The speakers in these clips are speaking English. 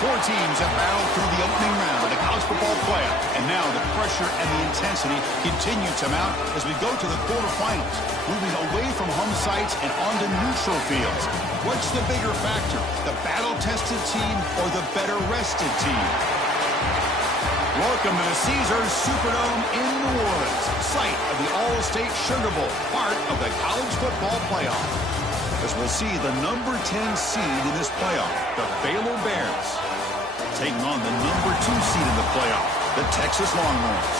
Four teams have battled through the opening round of the college football playoff, and now the pressure and the intensity continue to mount as we go to the quarterfinals, moving away from home sites and onto neutral fields. What's the bigger factor, the battle-tested team or the better-rested team? Welcome to the Caesars Superdome in New Orleans, site of the All-State Sugar Bowl, part of the college football playoff. As we'll see the number 10 seed in this playoff, the Baylor Bears, taking on the number 2 seed in the playoff, the Texas Longhorns.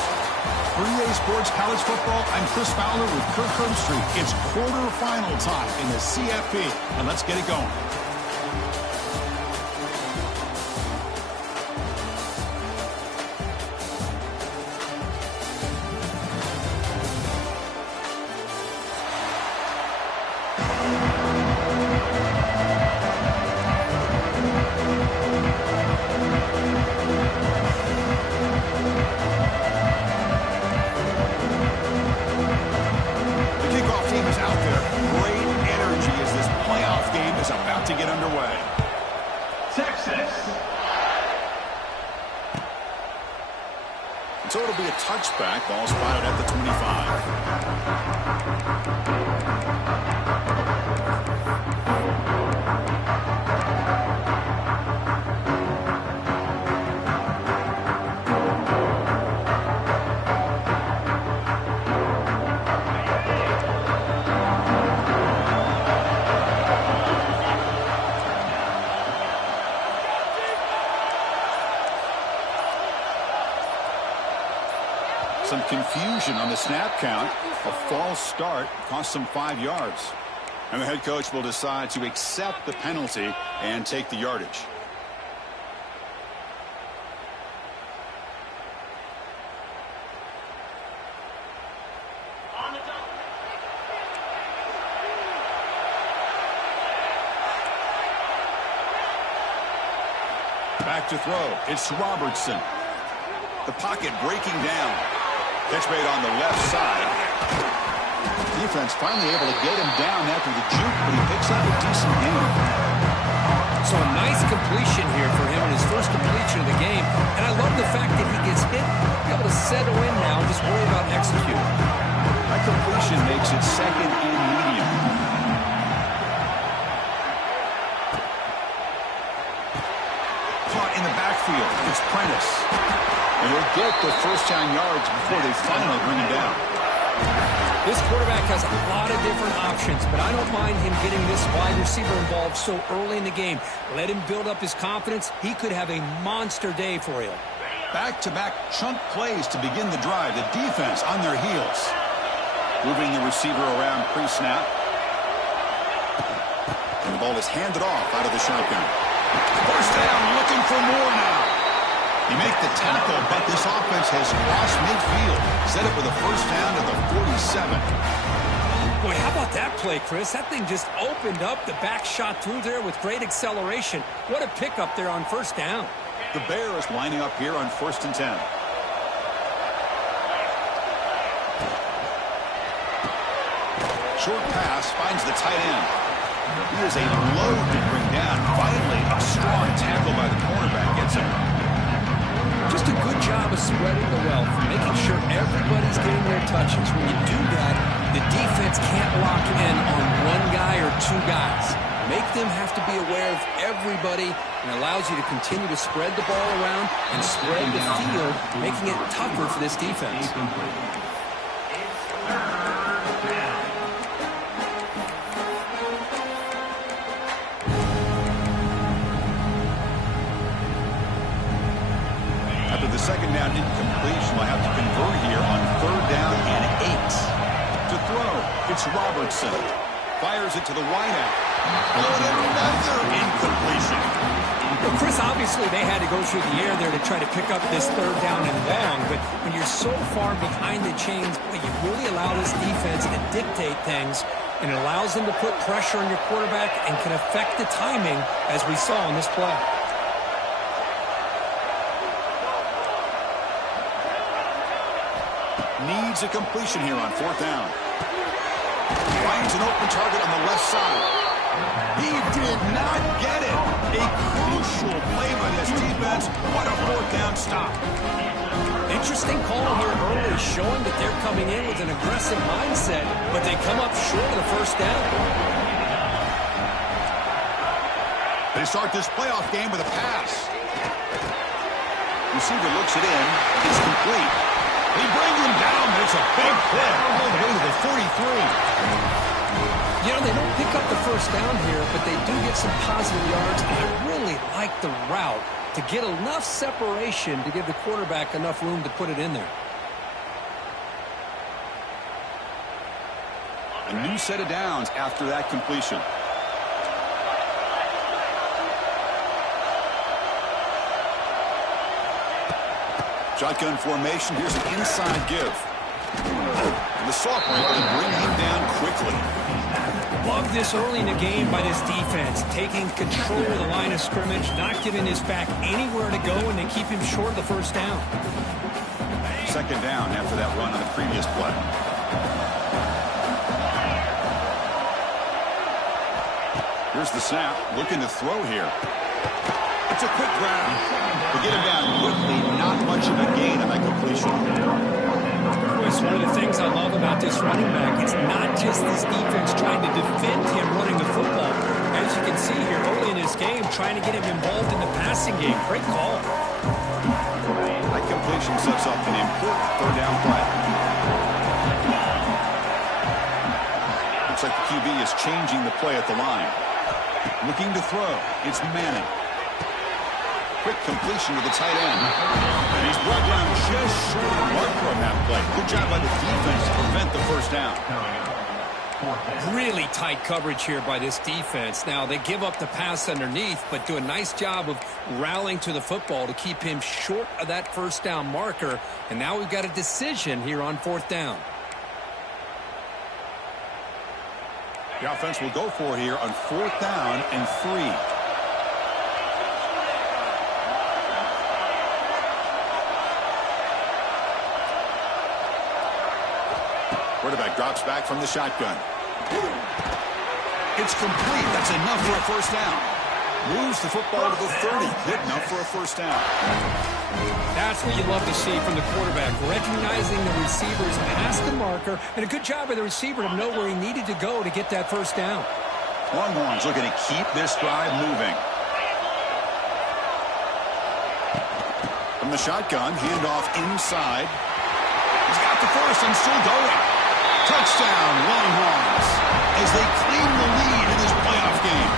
For EA Sports College Football, I'm Chris Fowler with Kirk Herbstreit. It's quarterfinal time in the CFP, and let's get it going. So it'll be a touchback. Ball spotted at the 25. Some confusion on the snap count. A false start cost them 5 yards. And the head coach will decide to accept the penalty and take the yardage. Back to throw. It's Robertson. The pocket breaking down. Catch made on the left side. Defense finally able to get him down after the juke, but he picks up a decent gain. So a nice completion here for him in his first completion of the game. And I love the fact that he gets hit, be able to settle in now and just worry about executing. That completion makes it second and medium. Caught in the backfield. It's Prentice. And he'll get the first down yards before they finally bring him down. This quarterback has a lot of different options, but I don't mind him getting this wide receiver involved so early in the game. Let him build up his confidence. He could have a monster day for you. Back-to-back chunk plays to begin the drive. The defense on their heels. Moving the receiver around pre-snap. And the ball is handed off out of the shotgun. First down, looking for more now. He make the tackle, but this offense has crossed midfield. Set it with a first down at the 47. Boy, how about that play, Chris? That thing just opened up. The back shot through there with great acceleration. What a pickup there on first down. The Bears lining up here on 1st and 10. Short pass finds the tight end. He is a load to bring down. Finally, a strong tackle by the cornerback gets him. Just a good job of spreading the wealth, making sure everybody's getting their touches. When you do that, the defense can't lock in on one guy or two guys. Make them have to be aware of everybody, and allows you to continue to spread the ball around and spread the field, making it tougher for this defense. After the second down incompletion, will have to convert here on 3rd down. It's Robertson. Fires it to the wideout. Oh, another incompletion. Well, Chris, obviously they had to go through the air there to try to pick up this third down and long, but when you're so far behind the chains, you really allow this defense to dictate things, and it allows them to put pressure on your quarterback and can affect the timing, as we saw in this play. Needs a completion here on fourth down. Finds an open target on the left side. He did not get it. A crucial play by this defense. What a fourth down stop. Interesting call here early, showing that they're coming in with an aggressive mindset, but they come up short of the first down. They start this playoff game with a pass. Receiver looks it in. It's complete. He brings him down, but it's a big hit. All the way to the 43. You know, they don't pick up the first down here, but they do get some positive yards, and I really like the route to get enough separation to give the quarterback enough room to put it in there. A new set of downs after that completion. Shotgun formation. Here's an inside give. And the soft break will bring him down quickly. Love this early in the game by this defense, taking control of the line of scrimmage, not giving this back anywhere to go, and they keep him short of the first down. Second down after that run on the previous play. Here's the snap. Looking to throw here. It's a quick grab. They get him down quickly. Not much of a gain on that completion. One of the things I love about this running back, it's not just this defense trying to defend him running the football. As you can see here early in this game, trying to get him involved in the passing game. Great call. That completion sets up an important third down play. Looks like the QB is changing the play at the line. Looking to throw. It's Manning. Quick completion to the tight end. And he's brought down just short of the marker on that play. Good job by the defense to prevent the first down. Really tight coverage here by this defense. Now, they give up the pass underneath, but do a nice job of rallying to the football to keep him short of that first down marker. And now we've got a decision here on fourth down. The offense will go for it here on fourth down and 3. Quarterback drops back from the shotgun. It's complete. That's enough for a first down. Moves the football to the 30. Good enough for a first down. That's what you love to see from the quarterback, recognizing the receiver's past the marker, and a good job by the receiver to know where he needed to go to get that first down. Longhorns looking to keep this drive moving. From the shotgun, handoff inside. He's got the first and still going. Touchdown, Longhorns, as they claim the lead in this playoff game.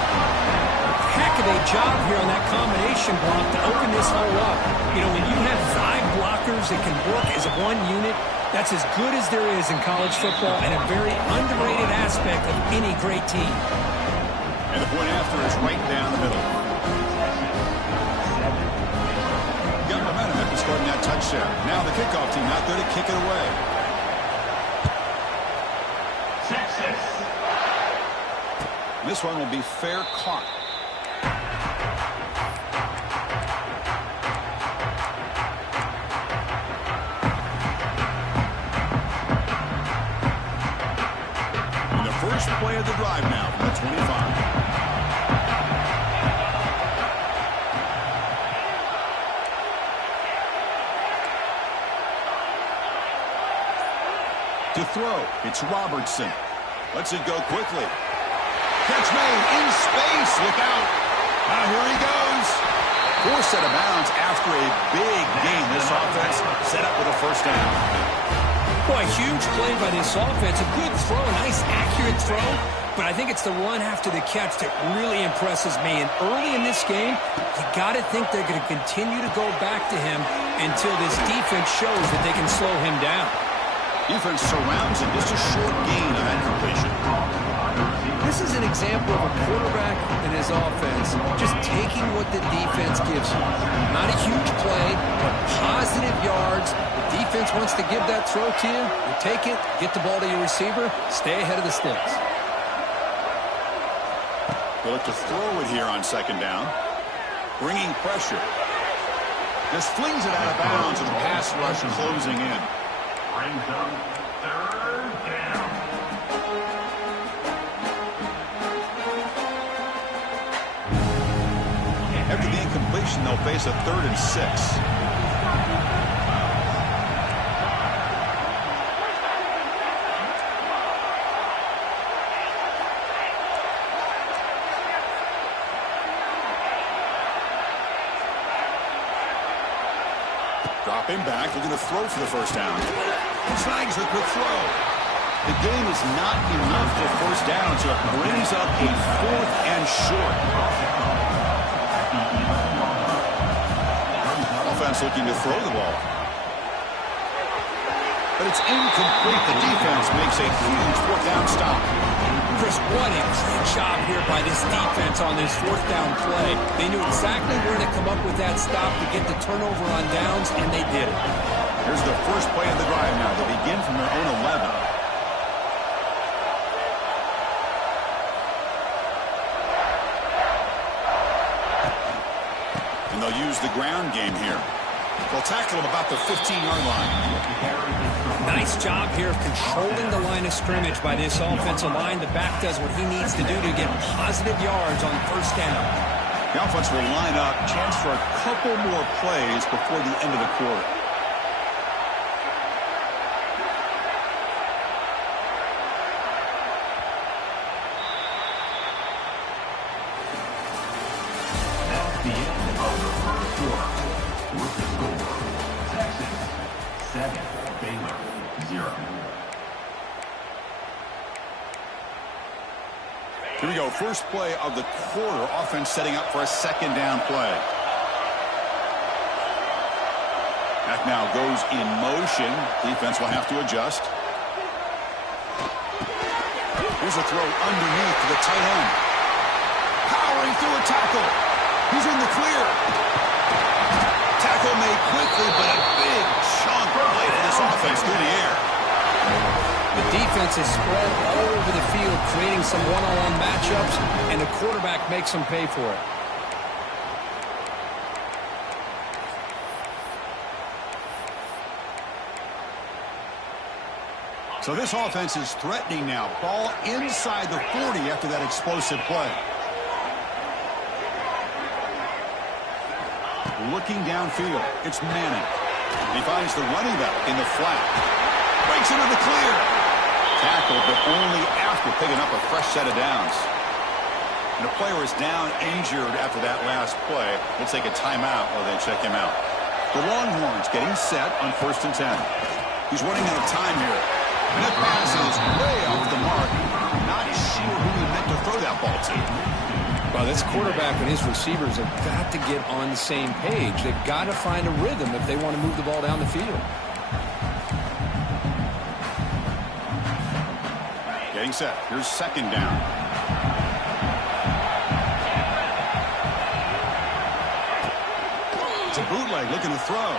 Heck of a job here on that combination block to open this hole up. You know, when you have 5 blockers that can work as one unit, that's as good as there is in college football and a very underrated aspect of any great team. And the point after is right down the middle. Got momentum after scoring that touchdown. Now the kickoff team out there to kick it away. This one will be fair caught. And the first play of the drive now from the 25. To throw, it's Robertson. Lets it go quickly. Catch made in space. Look out. Now here he goes. 4 set of bounds after a big gain. This offense set up with a first down. Boy, huge play by this offense. A good throw, a nice accurate throw. But I think it's the run after the catch that really impresses me. And early in this game, you got to think they're going to continue to go back to him until this defense shows that they can slow him down. Defense surrounds him. Just a short gain on that completion. This is an example of a quarterback and his offense just taking what the defense gives you. Not a huge play, but positive yards. The defense wants to give that throw to you. You take it, get the ball to your receiver, stay ahead of the sticks. They'll look to throw it here on second down. Bringing pressure. Just flings it out of bounds, and the pass rush closing in. Brings up third down. After the incompletion, they'll face a 3rd and 6. Drop him back. They're going to throw for the first down. Snags the quick throw. The game is not enough for first down, so it brings up a 4th and short. Offense looking to throw the ball. But it's incomplete. The defense makes a huge 4th down stop. Chris, what a great job here by this defense on this 4th down play. They knew exactly where to come up with that stop to get the turnover on downs, and they did it. Here's the first play of the drive now. They begin from their own 11. And they'll use the ground game here. They'll tackle him about the 15-yard line. Nice job here of controlling the line of scrimmage by this offensive line. The back does what he needs to do to get positive yards on first down. The offense will line up. Chance for a couple more plays before the end of the quarter. That's the end of the first quarter. With the score, Texas 7, Baylor 0. Here we go. First play of the quarter. Offense setting up for a second down play. Back now goes in motion. Defense will have to adjust. Here's a throw underneath to the tight end. Powering through a tackle. He's in the clear. Tackle made quickly, but a big chunk play for this offense through the air. The defense is spread all over the field, creating some one-on-one matchups, and the quarterback makes them pay for it. So this offense is threatening now. Ball inside the 40 after that explosive play. Looking downfield. It's Manning. He finds the running back in the flat. Breaks into the clear. Tackled, but only after picking up a fresh set of downs. And the player is down, injured after that last play. We'll take a timeout while they check him out. The Longhorns getting set on 1st and 10. He's running out of time here. And that pass is way off the mark. Not sure who he meant to throw that ball to. Well, this quarterback and his receivers have got to get on the same page. They've got to find a rhythm if they want to move the ball down the field. Getting set. Here's second down. It's a bootleg looking to throw.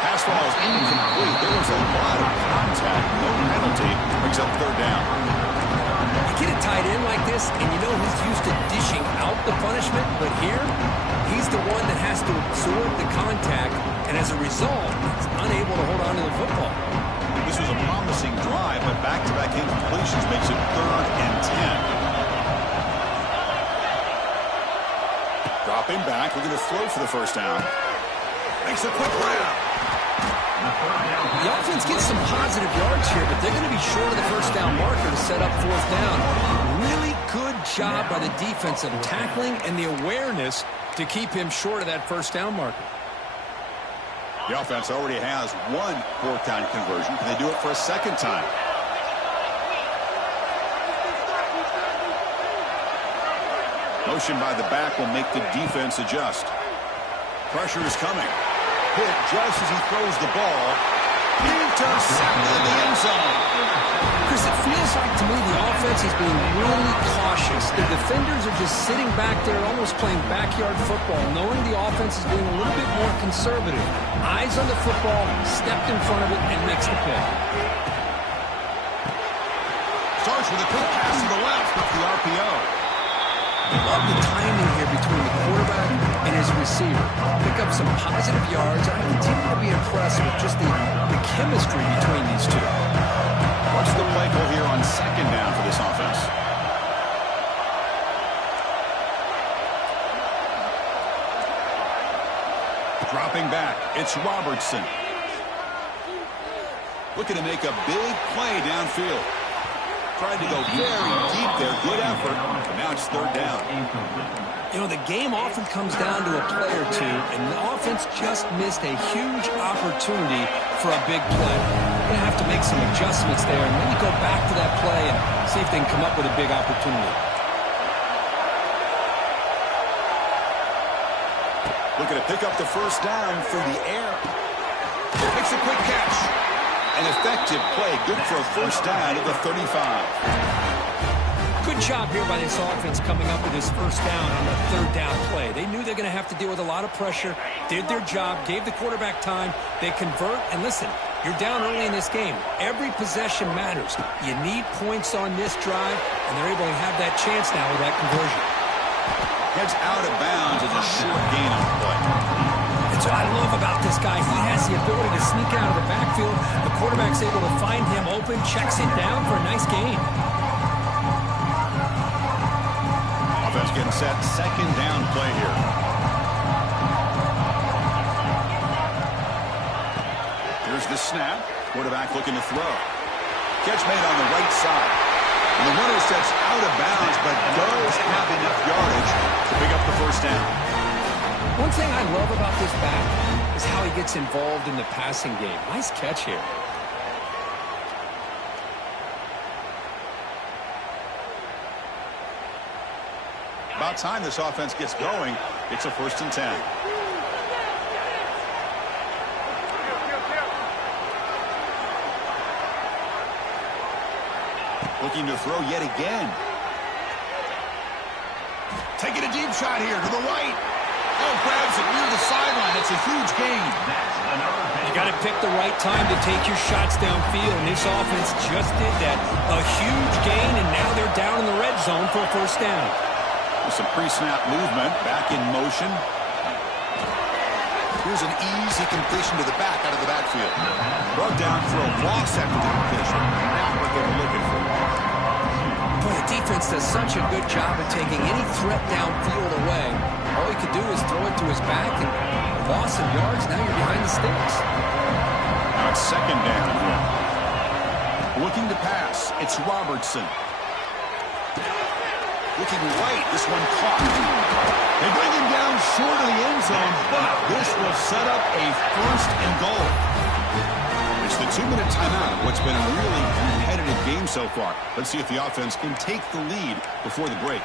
Pass ball is incomplete. There was a lot of contact. No penalty. Brings up 3rd down. You get a tight end like this, and you know he's used to dishing out the punishment, but here, he's the one that has to absorb the contact, and as a result, he's unable to hold on to the football. This was a promising drive, but back-to-back incompletions makes it 3rd and 10. Drop him back. We're going to throw for the first down. Makes a quick grab. The offense gets some positive yards here, but they're going to be short of the first down marker to set up 4th down. Really good job by the defense of tackling and the awareness to keep him short of that first down marker. The offense already has one 4th down conversion. Can they do it for a second time? Motion by the back will make the defense adjust. Pressure is coming. Hit just as he throws the ball. Intercepted in the end zone. Chris, it feels like to me the offense is being really cautious. The defenders are just sitting back there almost playing backyard football, knowing the offense is being a little bit more conservative. Eyes on the football, stepped in front of it, and makes the pick. Starts with a quick pass to the left off the RPO. Love the timing here between the quarterback and his receiver. Pick up some positive yards. I continue to be impressed with just the chemistry between these two. What's the play call here on second down for this offense? Dropping back, it's Robertson. Looking to make a big play downfield. Tried to go very deep there. Good effort. Now it's third down. You know, the game often comes down to a play or two, and the offense just missed a huge opportunity for a big play. You're going to have to make some adjustments there and maybe go back to that play and see if they can come up with a big opportunity. Looking to pick up the first down through the air. Makes a quick catch. An effective play, good for a first down at the 35. Good job here by this offense coming up with this first down on the third down play. They knew they're going to have to deal with a lot of pressure, did their job, gave the quarterback time, they convert, and listen, you're down early in this game. Every possession matters. You need points on this drive, and they're able to have that chance now with that conversion. Gets out of bounds as a short gain on the play. That's what I love about this guy. He has the ability to sneak out of the backfield. The quarterback's able to find him open, checks it down for a nice gain. Offense getting set, second down play here. Here's the snap. Quarterback looking to throw. Catch made on the right side. And the runner steps out of bounds, but does have enough yardage to pick up the first down. One thing I love about this back is how he gets involved in the passing game. Nice catch here. About time this offense gets going. It's a 1st and 10. Looking to throw yet again. Taking a deep shot here to the right. Oh, grabs it near the sideline. It's a huge gain. You got to pick the right time to take your shots downfield, and this offense just did that. A huge gain, and now they're down in the red zone for a first down. With some pre-snap movement, back in motion. Here's an easy completion to the back out of the backfield. Brought down for a loss after the completion. Not what they were looking for. Boy, the defense does such a good job of taking any threat downfield away. All he could do is throw it to his back, and loss of yards, now you're behind the sticks. Now it's second down. Looking to pass, it's Robertson. Looking right, this one caught. They bring him down short of the end zone, but this will set up a 1st and goal. It's the 2-minute timeout of what's been a really competitive game so far. Let's see if the offense can take the lead before the break.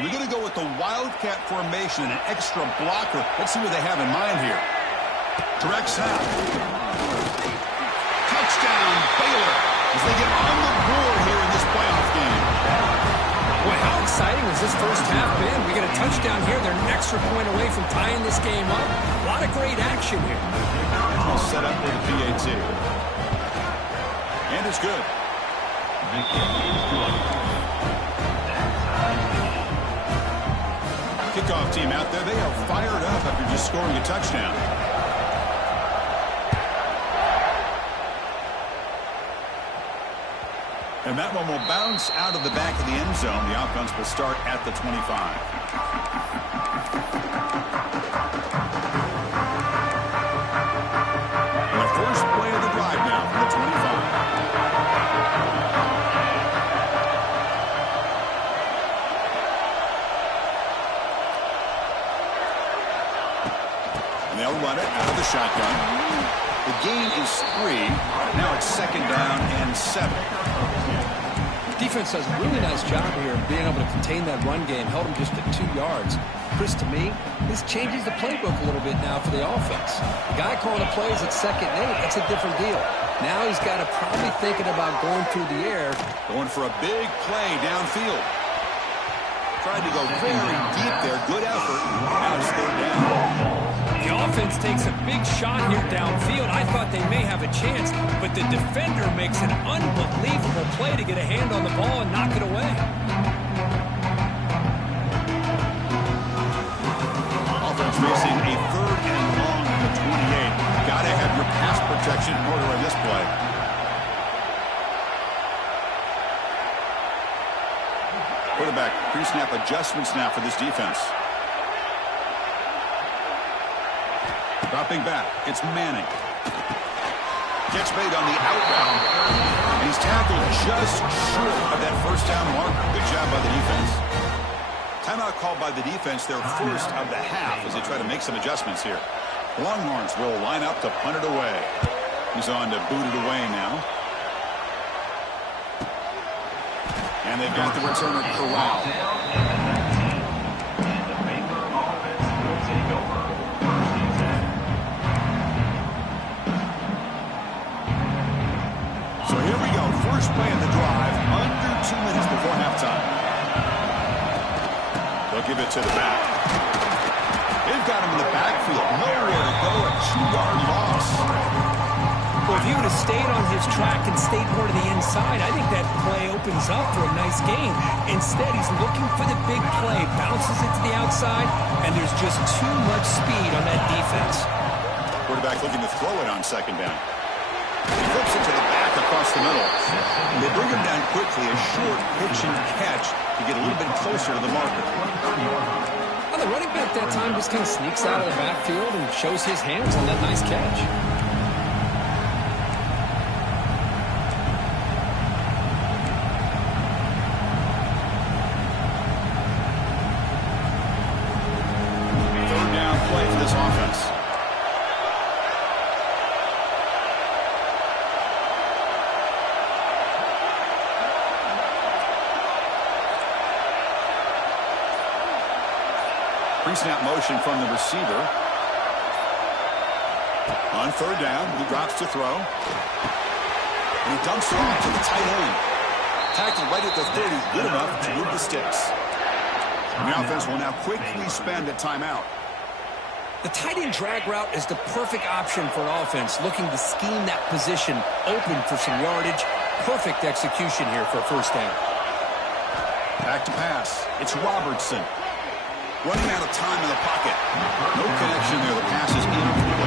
We're going to go with the Wildcat formation and an extra blocker. Let's see what they have in mind here. Direct snap. Touchdown, Baylor, as they get on the board here in this playoff game. Boy, how exciting has this first half been? We get a touchdown here. They're an extra point away from tying this game up. A lot of great action here. All set up for the PAT. And it's good. Kickoff team out there, they are fired up after just scoring a touchdown. And that one will bounce out of the back of the end zone. The offense will start at the 25. And the first play of the drive now from the 25. They'll run it out of the shotgun. The gain is 3. Now it's 2nd down and 7. Defense does a really nice job here of being able to contain that run game. Held him just at 2 yards. Chris, to me, this changes the playbook a little bit now for the offense. The guy calling the plays at 2nd and 8, that's a different deal. Now he's got to probably thinking about going through the air. Going for a big play downfield. Tried to go very deep there. Good effort. Now it's 3rd down. The offense takes a big shot here downfield. I thought they may have a chance, but the defender makes an unbelievable play to get a hand on the ball and knock it away. Offense facing a 3rd and long at the 28. Got to have your pass protection in order on this play. Quarterback pre-snap adjustments now for this defense. Dropping back, it's Manning. Catch made on the out route. And he's tackled just short of that 1st down marker. Good job by the defense. Timeout called by the defense, their 1st of the half as they try to make some adjustments here. The Longhorns will line up to punt it away. He's on to boot it away now. And they've got the returner corralled. So here we go. First play of the drive. Under 2 minutes before halftime. They'll give it to the back. They've got him in the backfield. Nowhere to go. A 2-yard loss. Well, if he would have stayed on his track and stayed more to the inside, I think that play opens up for a nice game. Instead, he's looking for the big play. Bounces it to the outside, and there's just too much speed on that defense. Quarterback looking to throw it on 2nd down. He flips it to the back across the middle. They bring him down quickly, a short pitch and catch to get a little bit closer to the marker. Well, the running back that time just kind of sneaks out of the backfield and shows his hands on that nice catch. Third down play for this offense. Pre-snap motion from the receiver. On 3rd down, he drops to throw. And he dumps it off to the tight end. Tackled right at the 30, good enough to move the sticks. The offense will now quickly spend a timeout. The tight end drag route is the perfect option for an offense looking to scheme that position open for some yardage. Perfect execution here for a 1st down. Back to pass. It's Robertson. Running out of time in the pocket. No connection there. The pass is incomplete.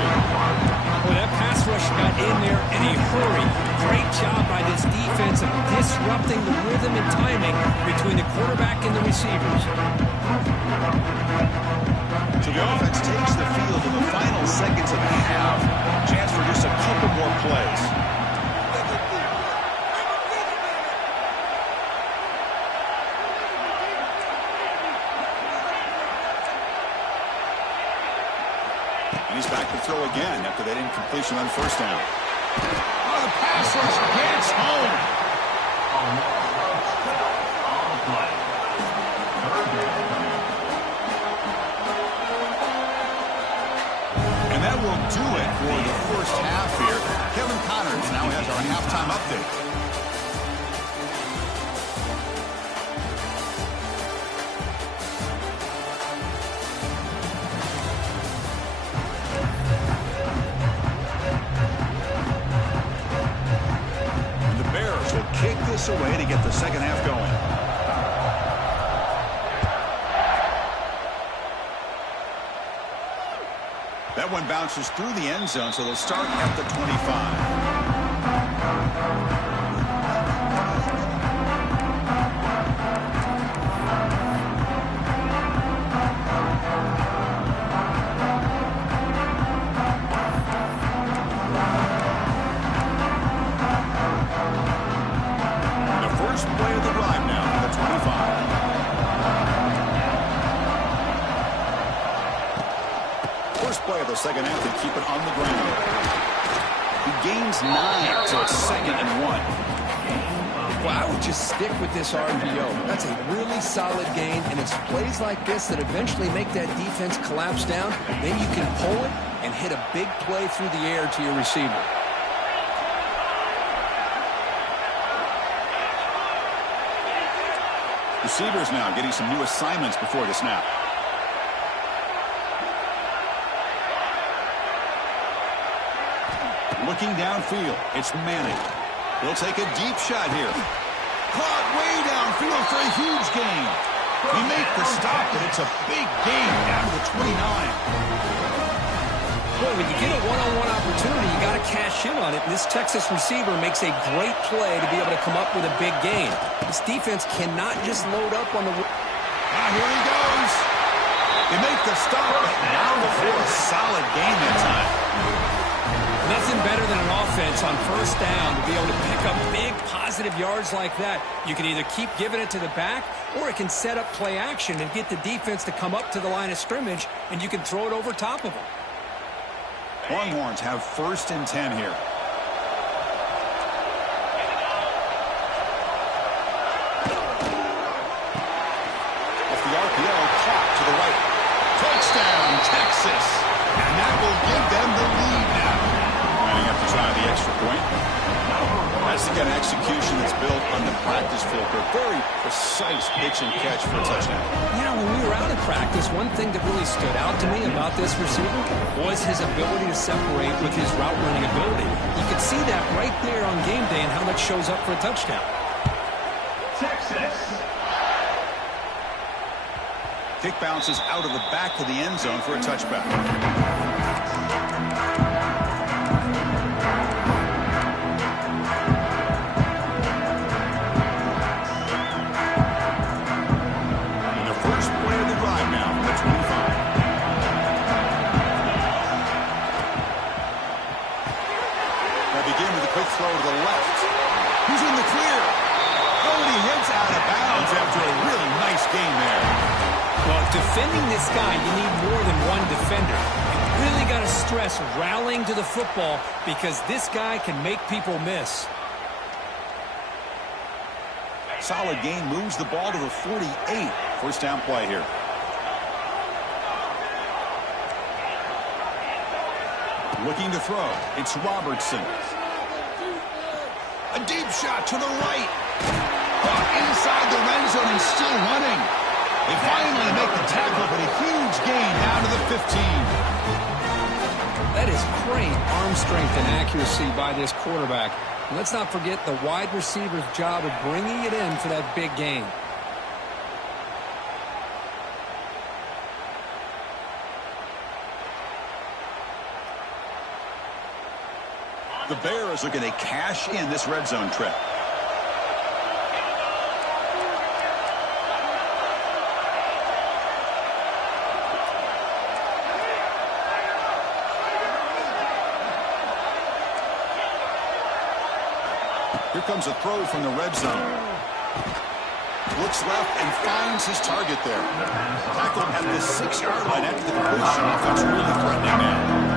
Well, that pass rush got in there in a hurry. Great job by this defense of disrupting the rhythm and timing between the quarterback and the receivers. So the offense takes the field in the final seconds of the half. Chance for just a couple more plays. And he's back to throw again after that incompletion on 1st down. Oh, the pass rush gets home. And that will do it for the 1st half here. Kevin Connors now has our halftime update. Kick this away to get the 2nd half going. That one bounces through the end zone, so they'll start at the 25. Play of the drive now from the 25. First play of the 2nd half, they keep it on the ground. He gains 9, so it's 2nd and 1. Well, I would just stick with this RPO. That's a really solid gain, and it's plays like this that eventually make that defense collapse down. Then you can pull it and hit a big play through the air to your receiver. Receivers now getting some new assignments before the snap. Looking downfield, it's Manning. He'll take a deep shot here. Caught way downfield for a huge gain. He made the stop, but it's a big gain down to the 29. Boy, when you get a one-on-one opportunity, you got to cash in on it. And this Texas receiver makes a great play to be able to come up with a big gain. This defense cannot just load up on the... Here he goes. They make the stop, but now for a solid gain that time. Nothing better than an offense on first down to be able to pick up big positive yards like that. You can either keep giving it to the back, or it can set up play action and get the defense to come up to the line of scrimmage, and you can throw it over top of them. Longhorns have 1st and 10 here. Off the RPO, caught to the right. Touchdown, Texas. And that will give them the lead now. Lining up to try the extra point. That's the kind of execution that's built on the practice field. A very precise pitch and catch for a touchdown. Yeah, when we were out of practice, one thing that really stood out to me about this receiver was his ability to separate with his route running ability. You could see that right there on game day and how that shows up for a touchdown. Texas. Kick bounces out of the back of the end zone for a touchback. Throw to the left. He's in the clear. Oh, and he heads out of bounds after a really nice game there. Well, defending this guy, you need more than one defender. You really got to stress rallying to the football because this guy can make people miss. Solid gain moves the ball to the 48. First down play here. Looking to throw. It's Robertson. A deep shot to the right. Caught inside the red zone and still running. They finally make the tackle, but a huge gain down to the 15. That is great arm strength and accuracy by this quarterback. And let's not forget the wide receiver's job of bringing it in for that big gain. The Bears are going to cash in this red zone trip. Here comes a throw from the red zone. Looks left and finds his target there. Tackled at the 6-yard line after the completion. Offense really threatening now.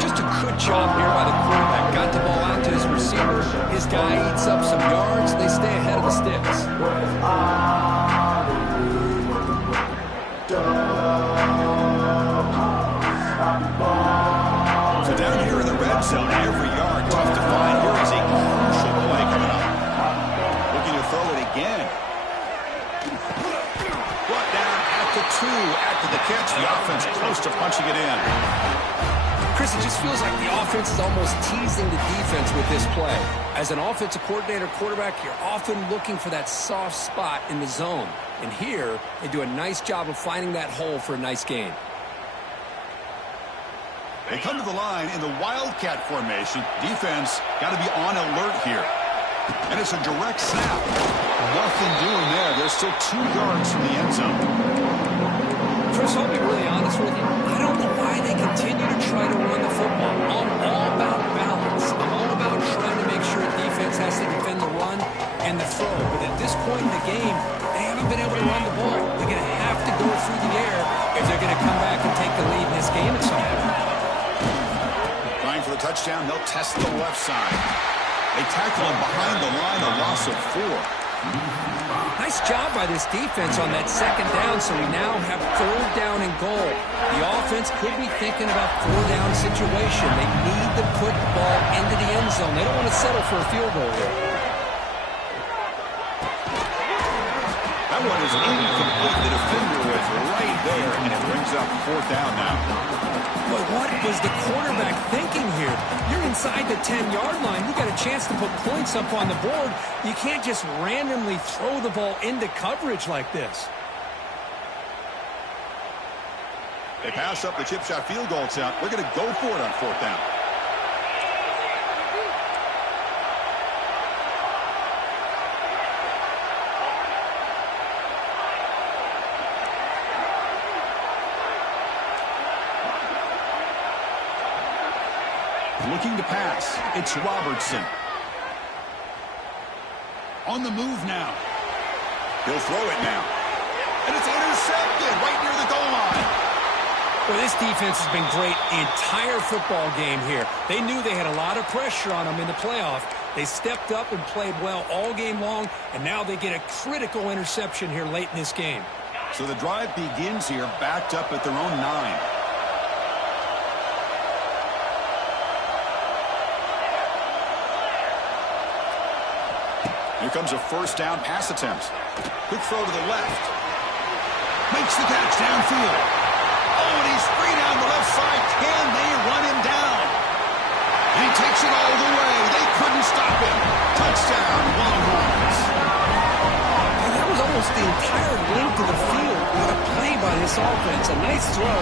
Just a good job here by the quarterback. Got the ball out to his receiver. His guy eats up some yards. They stay ahead of the sticks. So down here in the red zone, every yard tough to find. Here is a crucial play coming up. Looking to throw it again. Brought down at the 2 after the catch. The offense close to punching it in. Chris, it just feels like the offense is almost teasing the defense with this play. As an offensive coordinator, quarterback, you're often looking for that soft spot in the zone. And here, they do a nice job of finding that hole for a nice gain. They come to the line in the Wildcat formation. Defense got to be on alert here. And it's a direct snap. Nothing doing there. They're still 2 yards from the end zone. Chris, I'll be really honest with you. I don't know why they continue to try to run the football. I'm all about balance. I'm all about trying to make sure defense has to defend the run and the throw. But at this point in the game, they haven't been able to run the ball. They're going to have to go through the air if they're going to come back and take the lead in this game at some point. Trying for the the touchdown, they'll test the left side. They tackle him behind the line, a loss of 4. Nice job by this defense on that second down, so we now have 3rd down and goal. The offense could be thinking about 4-down situation. They need to put the ball into the end zone. They don't want to settle for a field goal here. That one is incomplete. The defender was right there, and it brings up 4th down now. But what was the quarterback thinking here? You're inside the 10-yard line. You got a chance to put points up on the board. You can't just randomly throw the ball into coverage like this. They pass up the chip shot field goal attempt. They're going to go for it on 4th down. Looking to pass. It's Robertson. On the move now. He'll throw it now. And it's intercepted right near the goal line. Well, this defense has been great the entire football game here. They knew they had a lot of pressure on them in the playoff. They stepped up and played well all game long, and now they get a critical interception here late in this game. So the drive begins here backed up at their own 9. Here comes a 1st down pass attempt. Quick throw to the left. Makes the catch downfield. Oh, and he's free down the left side. Can they run him down? And he takes it all the way. They couldn't stop him. Touchdown, Longhorns. And that was almost the entire length of the field. What a play by this offense. A nice throw.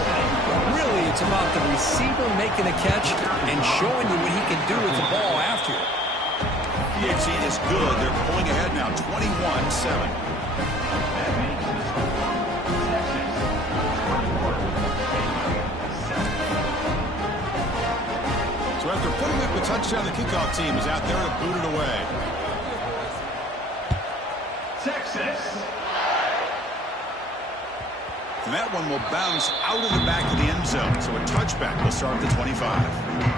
But really, it's about the receiver making a catch and showing you what he can do with the ball after it. PHC is good. They're pulling ahead now, 21-7. So after putting up the touchdown, the kickoff team is out there to boot it away. Texas. And that one will bounce out of the back of the end zone. So a touchback will start at the 25.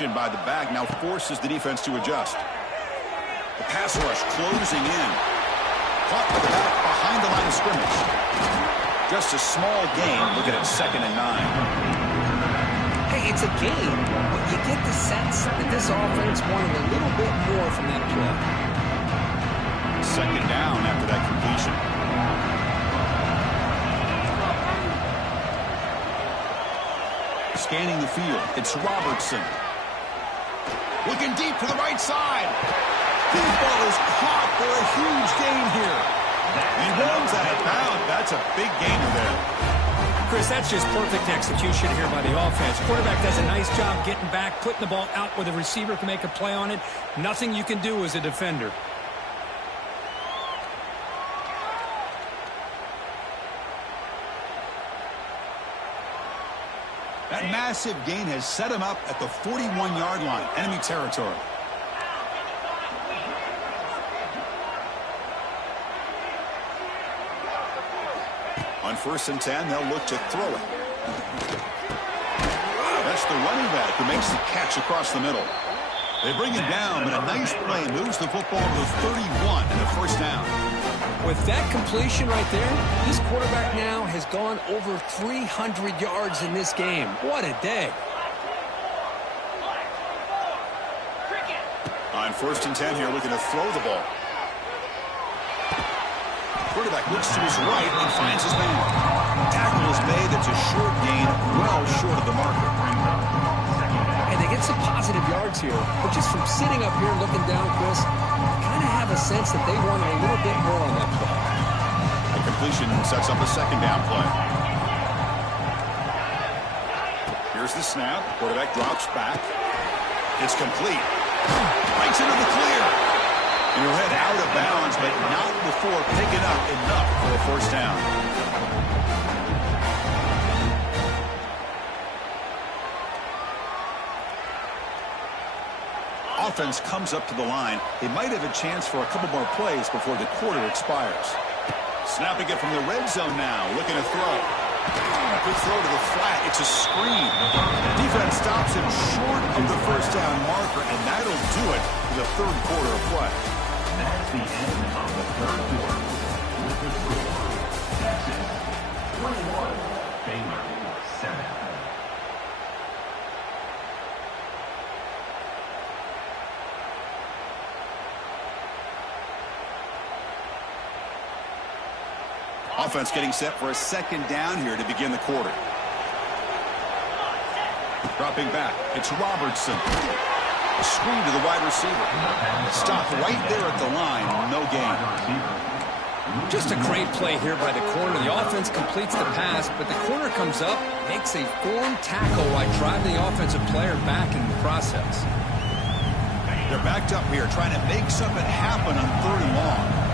By the back now forces the defense to adjust. The pass rush closing in. Caught by the back behind the line of scrimmage. Just a small gain. Looking at 2nd and 9. Hey, it's a game, but you get the sense that this offense wanted a little bit more from that play. 2nd down after that completion. Scanning the field. It's Robertson. Looking deep to the right side. The ball is caught for a huge gain here. He runs out of bounds. That's a big gainer there. Chris, that's just perfect execution here by the offense. Quarterback does a nice job getting back, putting the ball out where the receiver can make a play on it. Nothing you can do as a defender. That massive gain has set him up at the 41-yard line, enemy territory. On 1st and 10, they'll look to throw it. That's the running back who makes the catch across the middle. They bring him down, but a nice play moves the football to the 31 and a 1st down. With that completion right there, this quarterback now has gone over 300 yards in this game. What a day. On 1st and 10 here, looking to throw the ball. Quarterback looks to his right and finds his man. Tackle is made. That's a short gain, well short of the marker. And they get some positive yards here, but just from sitting up here looking down, Chris, kind of have a sense that they wanted a little bit more on that play. The completion sets up a 2nd down play. Here's the snap. Quarterback drops back. It's complete. Breaks into the clear. And he'll head out of bounds, but not before picking up enough for a first down. Offense comes up to the line. They might have a chance for a couple more plays before the quarter expires. Snapping it from the red zone now, looking to throw. Good throw to the flat. It's a screen. Defense stops him short of the first down marker, and that'll do it for the third quarter of play. That's the end of the third quarter. With the score, Texas 21, Baylor 7. Offense getting set for a second down here to begin the quarter. Dropping back, it's Robertson. A screen to the wide receiver. Stopped right there at the line, no gain. Just a great play here by the corner. The offense completes the pass, but the corner comes up, makes a form tackle while driving the offensive player back in the process. They're backed up here, trying to make something happen on third and long.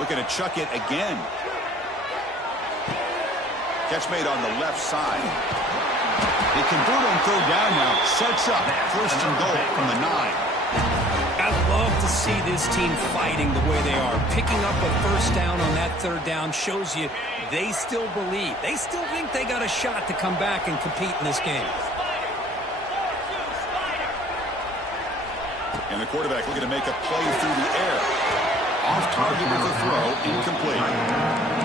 Looking to chuck it again. Catch made on the left side. They convert on third down now. Sets up first and goal from the 9. I love to see this team fighting the way they are. Picking up a first down on that third down shows you they still believe. They still think they got a shot to come back and compete in this game. And the quarterback looking to make a play through the air. Off target with a throw, incomplete.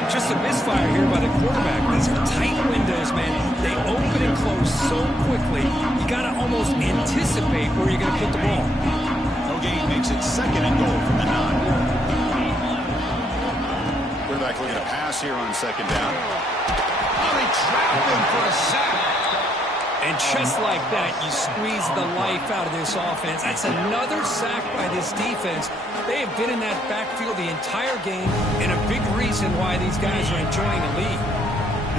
Just a misfire here by the quarterback. These are tight windows, man. They open and close so quickly. You got to almost anticipate where you're going to put the ball. No gain makes it second and goal from the 9. Quarterback looking to pass here on second down. Oh, they trapped him for a sack. And just like that, you squeeze the life out of this offense. That's another sack by this defense. They have been in that backfield the entire game, and a big reason why these guys are enjoying the lead.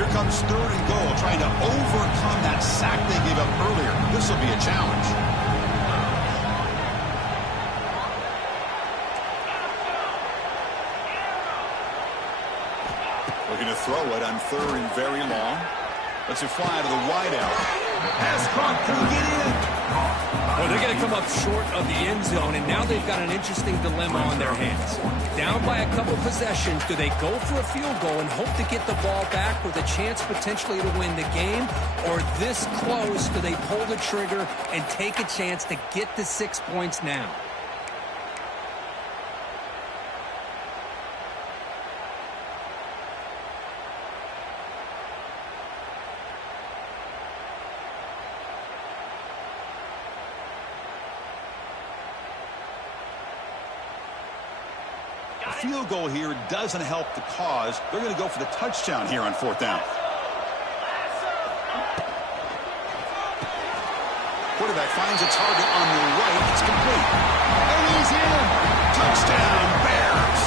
Here comes third and goal, trying to overcome that sack they gave up earlier. This will be a challenge. Looking to throw it on third and very long. Lets it fly to the wideout. Pass caught, couldn't get in. Well, they're going to come up short of the end zone, and now they've got an interesting dilemma on their hands. Down by a couple possessions, do they go for a field goal and hope to get the ball back with a chance potentially to win the game? Or this close, do they pull the trigger and take a chance to get the 6 points now? Field goal here doesn't help the cause. They're going to go for the touchdown here on fourth down. Quarterback finds a target on the right. It's complete. And he's in. Touchdown, Bears.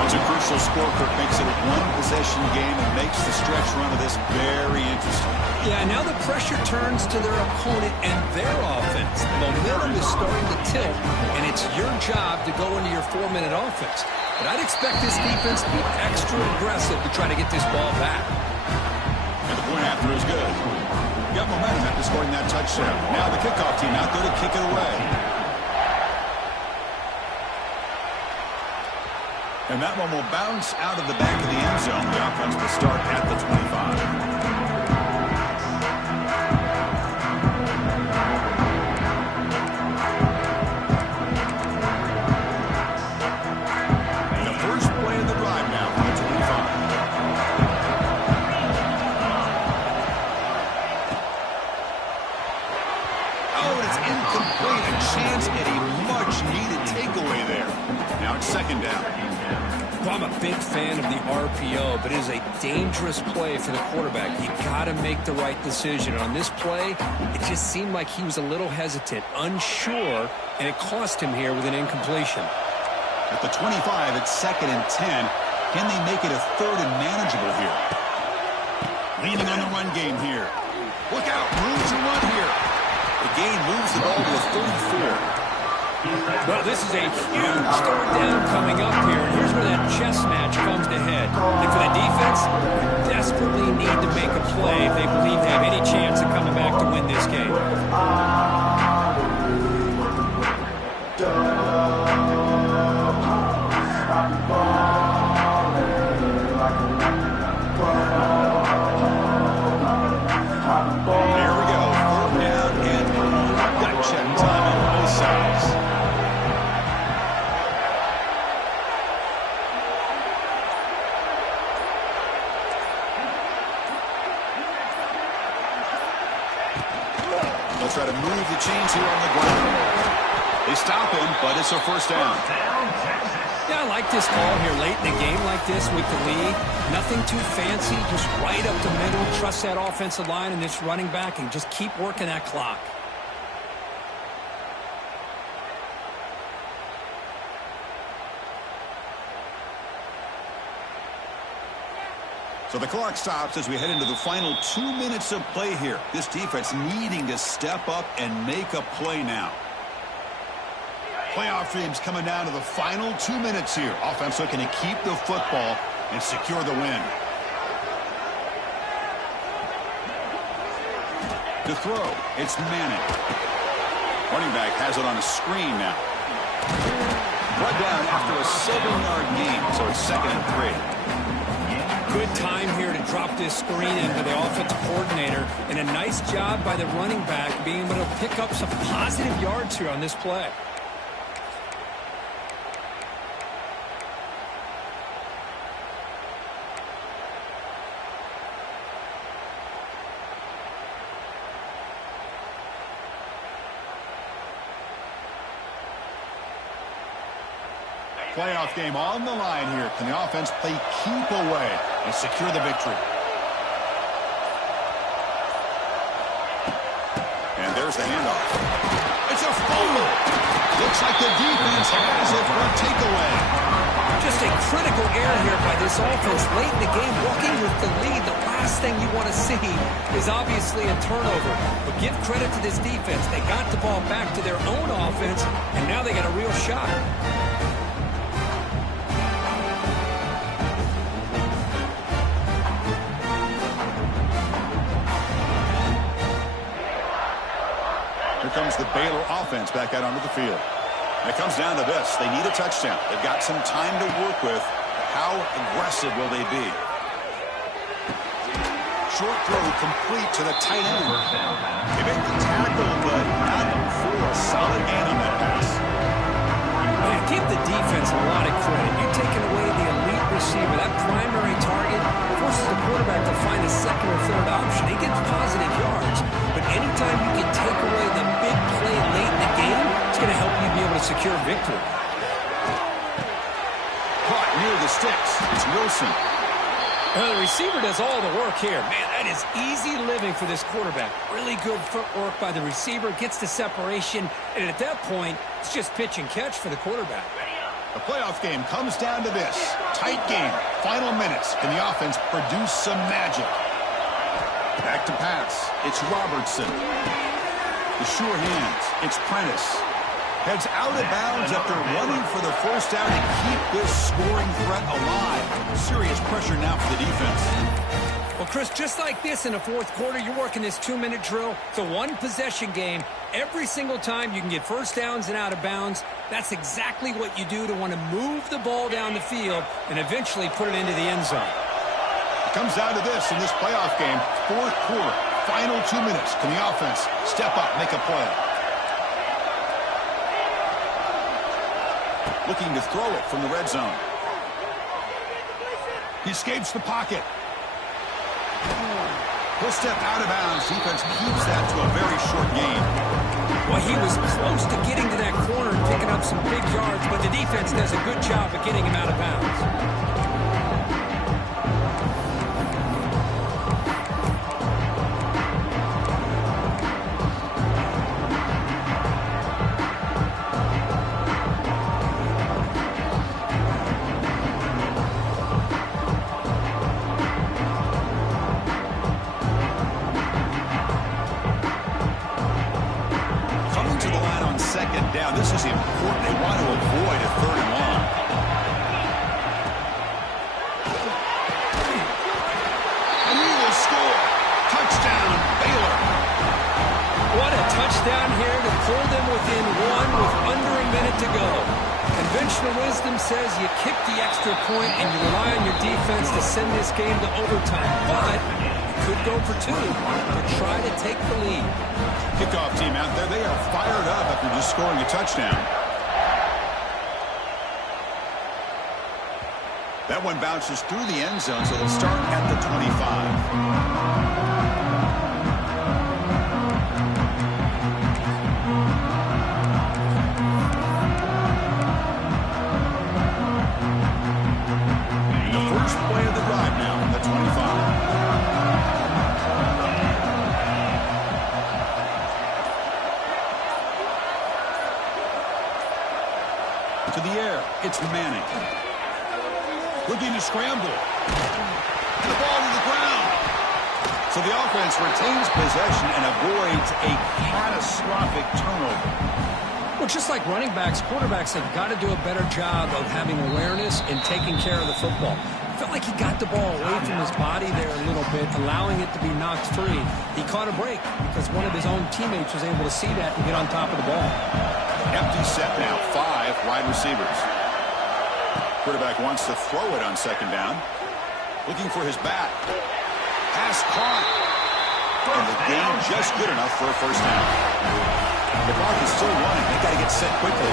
That's a crucial score. Kirk makes it a one-possession game and makes the stretch run of this very interesting. Yeah, now the pressure turns to their opponent and their offense. Momentum is starting to tilt, and it's your job to go into your 4-minute offense. But I'd expect this defense to be extra aggressive to try to get this ball back. And the point after is good. Got momentum after scoring that touchdown. Now the kickoff team out there to kick it away. And that one will bounce out of the back of the end zone. The offense will start at the 25. Second down. Well, I'm a big fan of the RPO, but it is a dangerous play for the quarterback. You got to make the right decision. On this play, it just seemed like he was a little hesitant, unsure, and it cost him here with an incompletion. At the 25, it's second and 10. Can they make it a third and manageable here? Leaning on the run game here. Look out, room to run here. The gain moves the ball to a 34. Well, this is a huge third down coming up here. And here's where that chess match comes to head. And for the defense, they desperately need to make a play if they believe they have any chance of coming back to win this game. There we go. Third down and gut check time on both sides. They'll try to move the chains here on the ground. They stop him, but it's a first down. Yeah, I like this call here late in the game like this with the lead. Nothing too fancy, just right up the middle. Trust that offensive line and this running back and just keep working that clock. So the clock stops as we head into the final 2 minutes of play here. This defense needing to step up and make a play now. Playoff dreams coming down to the final 2 minutes here. Offense looking to keep the football and secure the win. To throw, it's Manning. Running back has it on a screen now. Brought down after a 7-yard gain, so it's 2nd and 3. Good time here to drop this screen into the offensive coordinator. And a nice job by the running back being able to pick up some positive yards here on this play. Playoff game on the line here. Can the offense play keep away and secure the victory? And there's the handoff. It's a fumble. Looks like the defense has it for a takeaway. Just a critical error here by this offense late in the game, walking with the lead. The last thing you want to see is obviously a turnover. But give credit to this defense. They got the ball back to their own offense, and now they got a real shot. Here comes the Baylor offense back out onto the field. And it comes down to this. They need a touchdown. They've got some time to work with. How aggressive will they be? Short throw complete to the tight end. They make the tackle, but not for a solid gain on that pass. Man, give the defense a lot of credit. You're taking away the elite receiver. That primary target forces the quarterback to find a second or third option. He gets positive yards. But anytime you can take away the big play late in the game, it's going to help you be able to secure victory. Caught near the sticks. It's Wilson. Well, the receiver does all the work here. Man, that is easy living for this quarterback. Really good footwork by the receiver. Gets the separation. And at that point, it's just pitch and catch for the quarterback. The playoff game comes down to this. Tight game. Final minutes. Can the offense produce some magic? Back to pass. It's Robertson. The sure hands. It's Prentice. Heads out of bounds after running for the first down to keep this scoring threat alive. Serious pressure now for the defense. Well, Chris, just like this in the fourth quarter, you're working this 2-minute drill. It's a one-possession game. Every single time you can get first downs and out of bounds. That's exactly what you do to want to move the ball down the field and eventually put it into the end zone. It comes down to this in this playoff game. Fourth quarter, final 2 minutes. Can the offense step up, make a play? Looking to throw it from the red zone. He escapes the pocket. He'll step out of bounds. Defense keeps that to a very short gain. Well, he was close to getting to that corner and picking up some big yards, but the defense does a good job of getting him out of bounds. now, this is important. They want to avoid a 3rd and long. And he will score. Touchdown, Baylor. What a touchdown here to pull them within 1 with under a minute to go. Conventional wisdom says you kick the extra point and you rely on your defense to send this game to overtime. But you could go for 2 to try to take the lead. Kickoff team out there, they are fired up after just scoring a touchdown. That one bounces through the end zone, so they'll start at the 25. Play of the drive now, the 25. To the air, it's Manning. Looking to scramble. And the ball to the ground. So the offense retains possession and avoids a catastrophic turnover. Well, just like running backs, quarterbacks have got to do a better job of having awareness and taking care of the football. Felt like he got the ball away from his body there a little bit, allowing it to be knocked free. He caught a break because one of his own teammates was able to see that and get on top of the ball. Empty set now, 5 wide receivers. Quarterback wants to throw it on 2nd down. Looking for his back. Pass caught. And the game just good enough for a 1st down. The clock is still running. They got to get set quickly.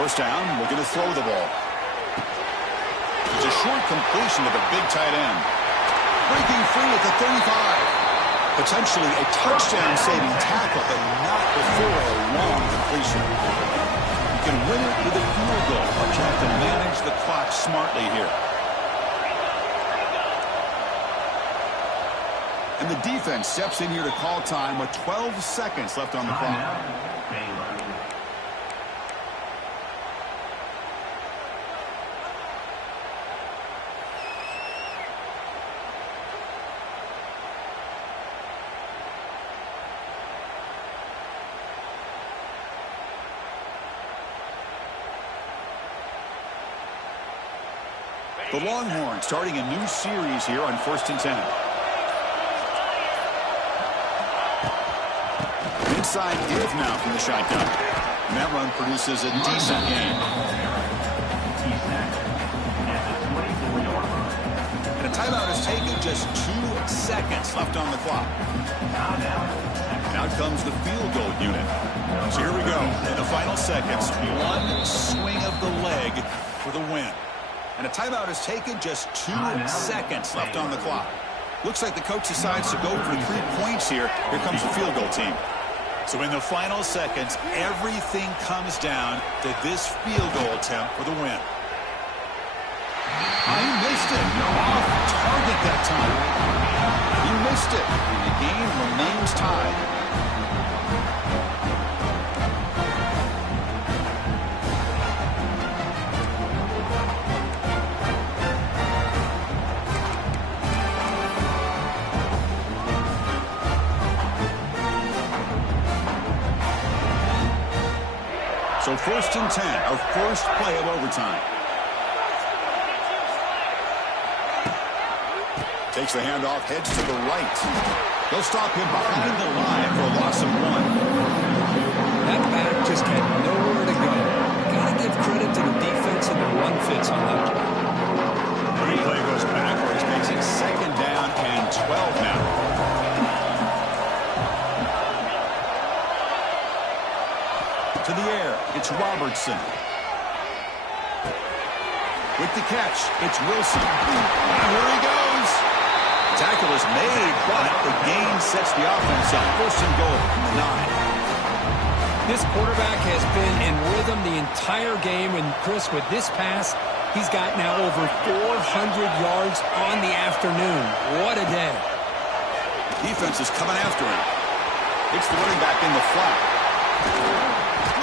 1st down, looking to throw the ball. It's a short completion to the big tight end. Breaking free at the 35. Potentially a touchdown-saving tackle, but not before a long completion. You can win it with a field goal, but you have to manage the clock smartly here. And the defense steps in here to call time with 12 seconds left on the clock. The Longhorns starting a new series here on 1st and 10. Inside give now from the shotgun. And that run produces a decent gain. And a timeout is taken, just 2 seconds left on the clock. Now comes the field goal unit. So here we go. In the final seconds, 1 swing of the leg for the win. And a timeout is taken, just 2 seconds left on the clock. Looks like the coach decides to go for 3 points here. Here comes the field goal team. So in the final seconds, everything comes down to this field goal attempt for the win. He missed it. Off target that time. He missed it. And the game remains tied. So 1st and 10, our first play of overtime. Takes the handoff, heads to the right. They'll stop him behind the line for a loss of 1. That back just had nowhere to go. Got to give credit to the defense and the run fits on that play. Replay goes backwards, makes it 2nd down and 12 now. To the air, it's Robertson. With the catch, it's Wilson. And here he goes. Tackle is made, but the gain sets the offense up. 1st and goal from the 9. This quarterback has been in rhythm the entire game, and Chris, with this pass, he's got now over 400 yards on the afternoon. What a day. Defense is coming after him. It's the running back in the flat.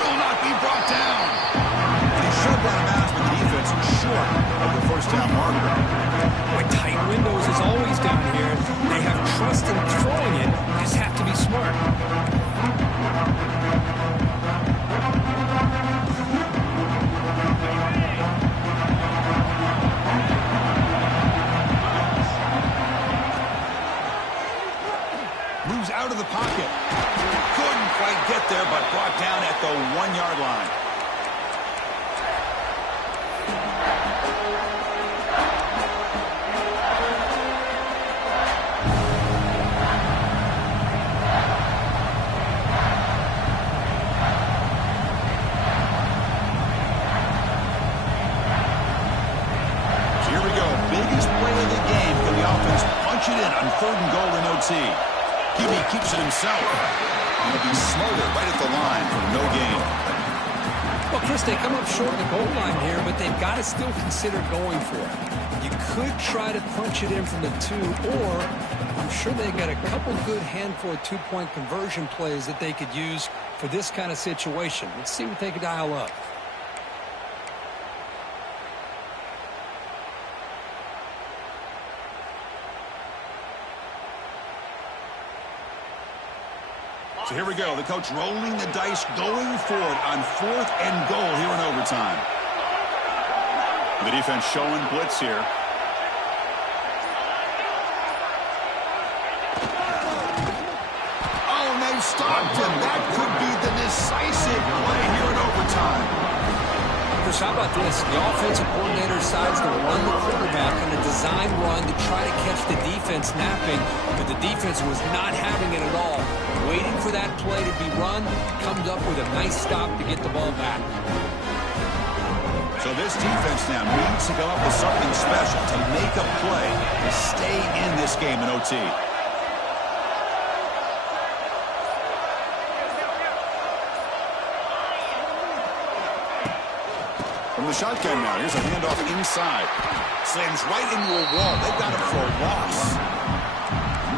Will not be brought down. And he's shoved out of bounds, but the defense was short of the 1st down marker. Boy, tight windows is always down here. They have trust in throwing it. Just have to be smart. moves out of the pocket. Couldn't quite get there, but brought down at the 1-yard line. It in on 3rd and goal in OT. QB keeps it himself. He'll be smothered right at the line for no gain. Well, Chris, they come up short of the goal line here, but they've got to still consider going for it. You could try to punch it in from the 2, or I'm sure they've got a couple good handful of 2-point conversion plays that they could use for this kind of situation. Let's see what they can dial up. So here we go. The coach rolling the dice, going for it on 4th and goal here in overtime. The defense showing blitz here. Oh, and they stopped him. That could be the decisive play here in overtime. Chris, how about this? The offensive coordinator decides to run the quarterback on a design run to try to catch the defense napping, but the defense was not having it at all. Waiting for that play to be run, comes up with a nice stop to get the ball back. So this defense now needs to come up with something special to make a play to stay in this game in OT. From the shotgun now, here's a handoff inside. Slams right into a wall. They've got him for a loss.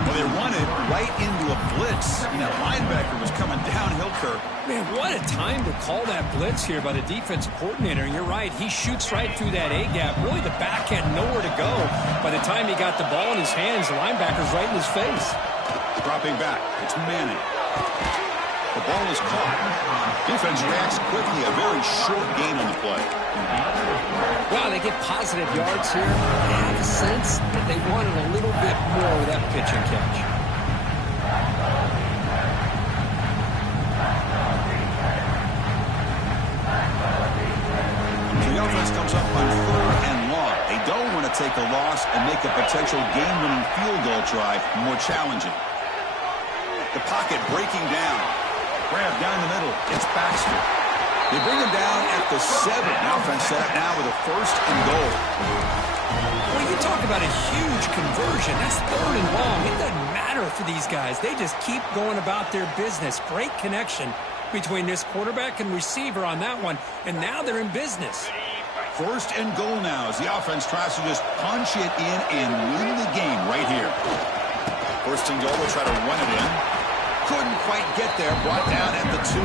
Well, they run it right into a blitz. And that linebacker was coming downhill, Kirk. Man, what a time to call that blitz here by the defensive coordinator. And you're right, he shoots right through that A-gap. Really, the back had nowhere to go. By the time he got the ball in his hands, the linebacker's right in his face. Dropping back, it's Manning. The ball is caught. Defense reacts quickly. A very short gain on the play. Well, they get positive yards here. I have a sense that they wanted a little bit more with that pitch and catch. So the offense comes up on 3rd and long. They don't want to take a loss and make a potential game-winning field goal try more challenging. The pocket breaking down. Grab down the middle. It's Baxter. They bring him down at the 7. Offense set up now with a 1st and goal. Well, you talk about a huge conversion. That's 3rd and long. It doesn't matter for these guys. They just keep going about their business. Great connection between this quarterback and receiver on that one. And now they're in business. 1st and goal now as the offense tries to just punch it in and win the game right here. 1st and goal, they'll try to run it in. Couldn't quite get there. Brought down at the 2.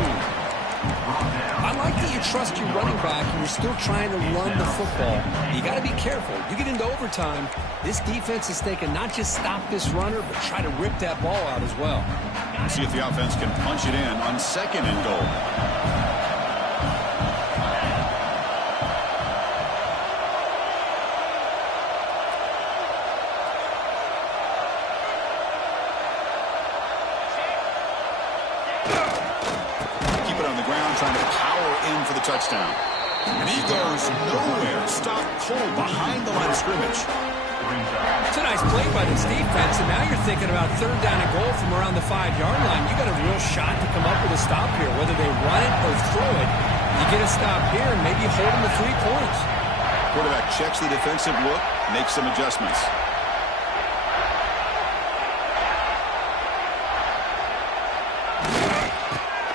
I like that you trust your running back and you're still trying to run the football. You got to be careful. You get into overtime, this defense is thinking not just stop this runner, but try to rip that ball out as well. See if the offense can punch it in on 2nd and goal. Trying to power in for the touchdown. And he goes nowhere. Stopped cold behind the line of scrimmage. It's a nice play by this defense, and now you're thinking about 3rd down and goal from around the 5-yard line. You got a real shot to come up with a stop here, whether they run it or throw it. You get a stop here and maybe hold them to 3 points. Quarterback checks the defensive look, makes some adjustments.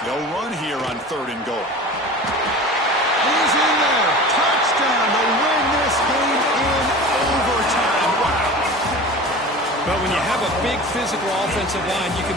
They'll run here on 3rd and goal. He's in there. Touchdown to win this game in overtime. Wow. But when you have a big physical offensive line, you can